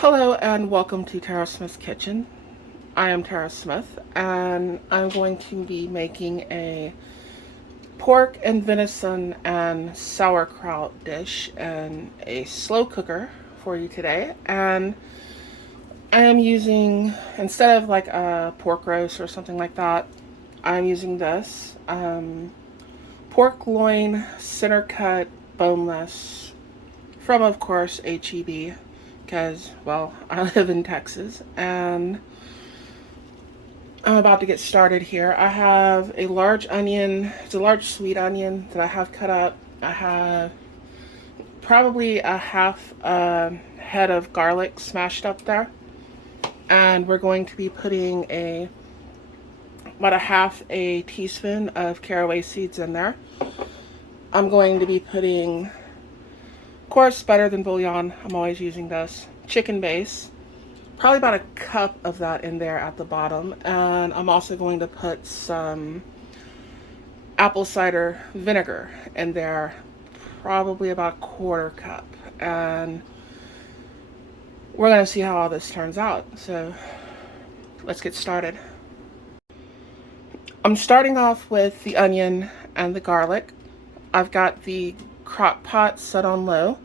Hello and welcome to Tara Smith's Kitchen. I am Tara Smith and I'm going to be making a pork and venison and sauerkraut dish in a slow cooker for you today. And I am using, instead of like a pork roast or something like that, I'm using this pork loin, center cut, boneless, from of course HEB. Because, well, I live in Texas and I'm about to get started here. I have a large onion. It's a large sweet onion that I have cut up. I have probably a half head of garlic smashed up there. And we're going to be putting about a half a teaspoon of carroway seeds in there. I'm going to be putting, of course, better than bullion. I'm always using this. Chicken base. Probably about a cup of that in there at the bottom. And I'm also going to put some apple cider vinegar in there. Probably about a quarter cup. And we're going to see how all this turns out. So let's get started. I'm starting off with the onion and the garlic. I've got the crock pot set on low,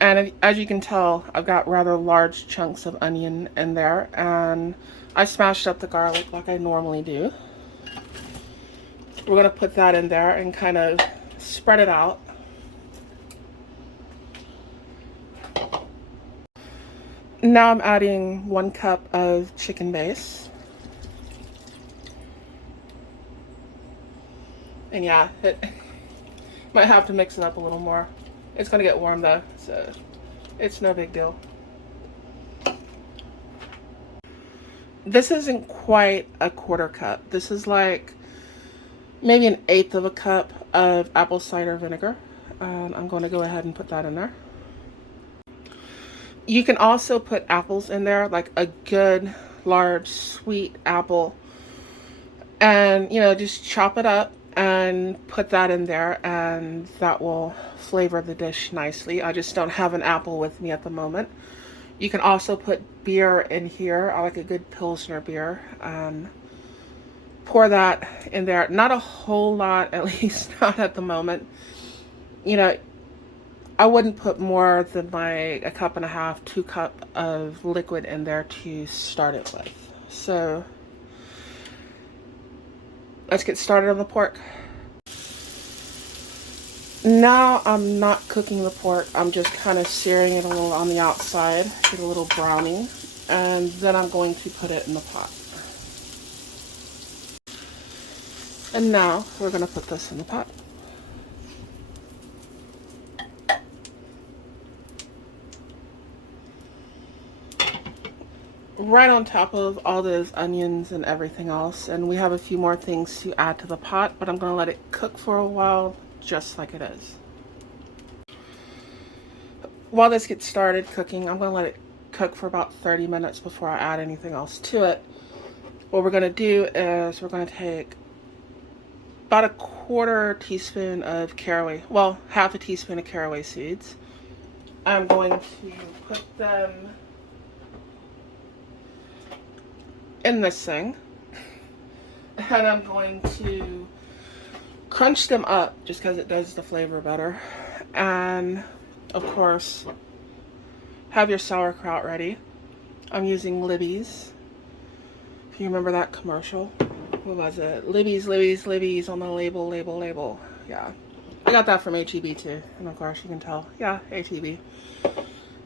and as you can tell, I've got rather large chunks of onion in there, and I smashed up the garlic like I normally do. We're going to put that in there and kind of spread it out. Now I'm adding 1 cup of chicken base. And yeah, it might have to mix it up a little more. It's going to get warm though, so it's no big deal. This isn't quite a quarter cup. This is like maybe 1/8 of a cup of apple cider vinegar. And I'm going to go ahead and put that in there. You can also put apples in there, like a good large sweet apple. And, you know, just chop it up and put that in there, and that will flavor the dish nicely. I just don't have an apple with me at the moment. You can also put beer in here. I like a good Pilsner beer. Pour that in there. Not a whole lot, at least not at the moment. You know, I wouldn't put more than like a cup and a half, 2 cups of liquid in there to start it with. So let's get started on the pork. Now I'm not cooking the pork. I'm just kind of searing it a little on the outside, get a little browning, and then I'm going to put it in the pot. And now we're going to put this in the pot. Right on top of all those onions and everything else, and we have a few more things to add to the pot, but I'm going to let it cook for a while just like it is. While this gets started cooking, I'm going to let it cook for about 30 minutes before I add anything else to it. What we're going to do is we're going to take about a 1/4 teaspoon of carroway, well, half a teaspoon of carroway seeds. I'm going to put them in this thing, and I'm going to crunch them up just because it does the flavor better. And of course, have your sauerkraut ready. I'm using Libby's. If you remember that commercial, what was it? Libby's on the label. Yeah, I got that from HEB too, and of course you can tell, yeah, HEB.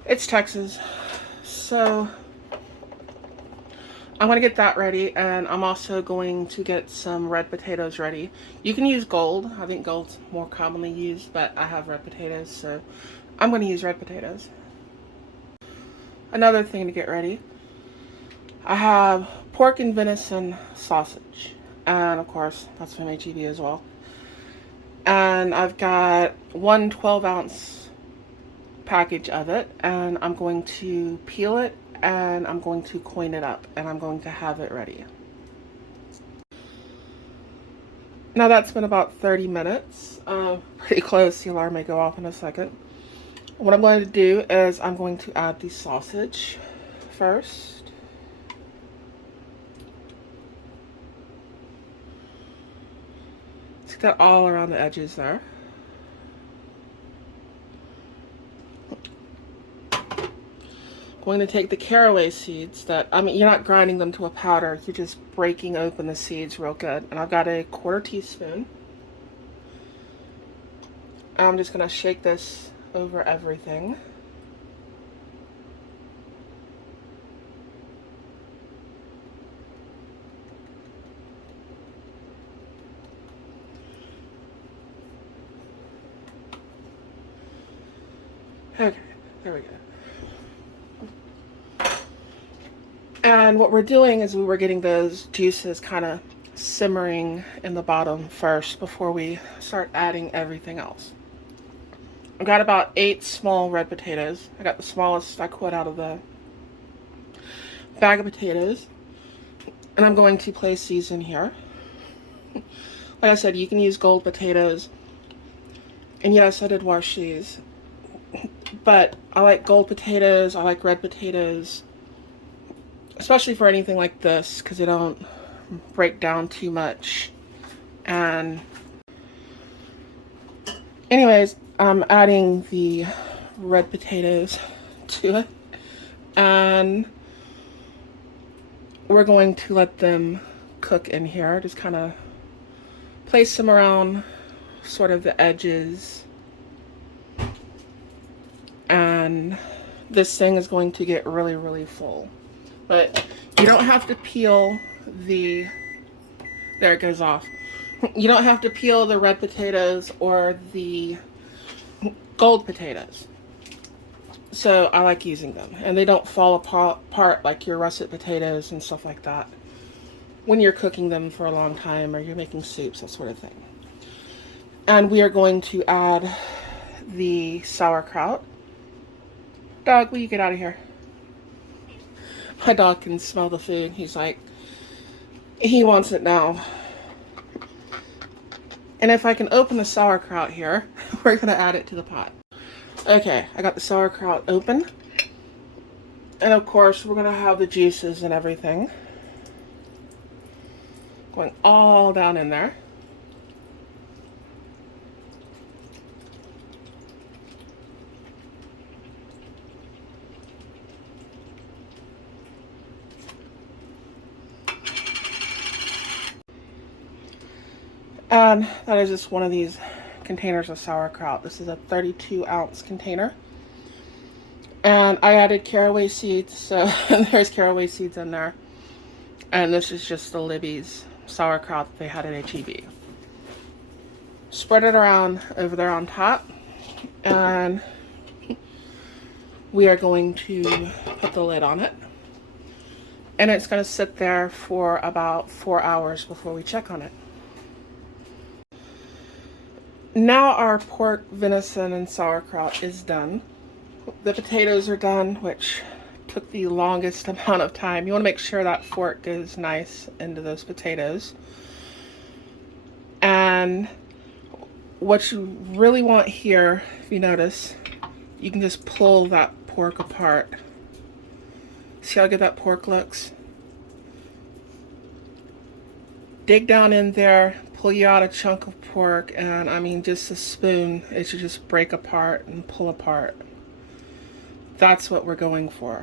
It's Texas. So I'm going to get that ready, and I'm also going to get some red potatoes ready. You can use gold. I think gold's more commonly used, but I have red potatoes, so I'm going to use red potatoes. Another thing to get ready, I have pork and venison sausage, and of course that's from HEB as well. And I've got 1 12-ounce package of it, and I'm going to peel it, and I'm going to coin it up, and I'm going to have it ready. Now that's been about 30 minutes, pretty close. The alarm may go off in a second. What I'm going to do is I'm going to add the sausage. first. Let's get that all around the edges there. Going to take the caraway seeds that, I mean, you're not grinding them to a powder, you're just breaking open the seeds real good. And I've got a 1/4 teaspoon. I'm just going to shake this over everything. Okay, there we go. And what we're doing is we're getting those juices kind of simmering in the bottom first before we start adding everything else. I've got about 8 small red potatoes. I got the smallest I could out of the bag of potatoes. And I'm going to place these in here. Like I said, you can use gold potatoes. And yes, I did wash these. But I like gold potatoes, I like red potatoes. Especially for anything like this, because they don't break down too much. And anyways, I'm adding the red potatoes to it. And we're going to let them cook in here. Just kind of place them around sort of the edges. And this thing is going to get really, really full. But you don't have to peel the, there it goes off. You don't have to peel the red potatoes or the gold potatoes. So I like using them. And they don't fall apart like your russet potatoes and stuff like that when you're cooking them for a long time or you're making soups, that sort of thing. And we are going to add the sauerkraut. Dog, will you get out of here? My dog can smell the food. He's like, he wants it now. And if I can open the sauerkraut here, we're going to add it to the pot. Okay, I got the sauerkraut open. And of course, we're going to have the juices and everything going all down in there. And that is just one of these containers of sauerkraut. This is a 32-ounce container. And I added caraway seeds, so there's caraway seeds in there. And this is just the Libby's sauerkraut that they had at HEB. Spread it around over there on top. And we are going to put the lid on it. And it's going to sit there for about 4 hours before we check on it. Now our pork, venison, and sauerkraut is done. The potatoes are done, which took the longest amount of time. You want to make sure that fork goes nice into those potatoes. And what you really want here, if you notice, you can just pull that pork apart. See how good that pork looks? Dig down in there, pull you out a chunk of pork, and I mean just a spoon, it should just break apart and pull apart. That's what we're going for.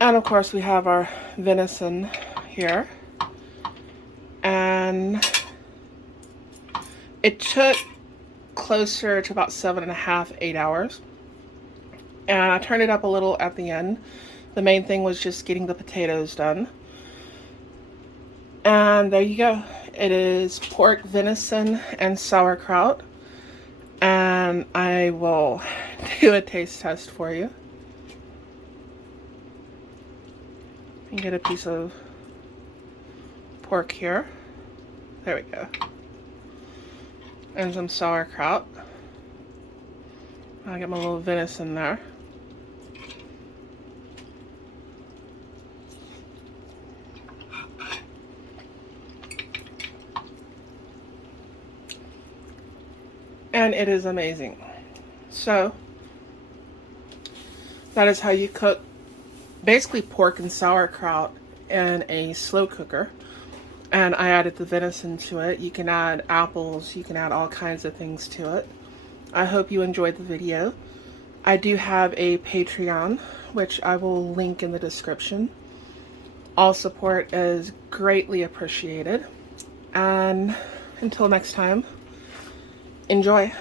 And of course we have our venison here. And it took closer to about 7.5, 8 hours. And I turned it up a little at the end. The main thing was just getting the potatoes done. And there you go. It is pork, venison, and sauerkraut. And I will do a taste test for you. You get a piece of pork here. There we go. And some sauerkraut. I'll get my little venison there. And it is amazing. So, That is how you cook basically pork and sauerkraut in a slow cooker. And I added the venison to it. You can add apples, you can add all kinds of things to it. I hope you enjoyed the video. I do have a Patreon, which I will link in the description. All support is greatly appreciated. And until next time, enjoy.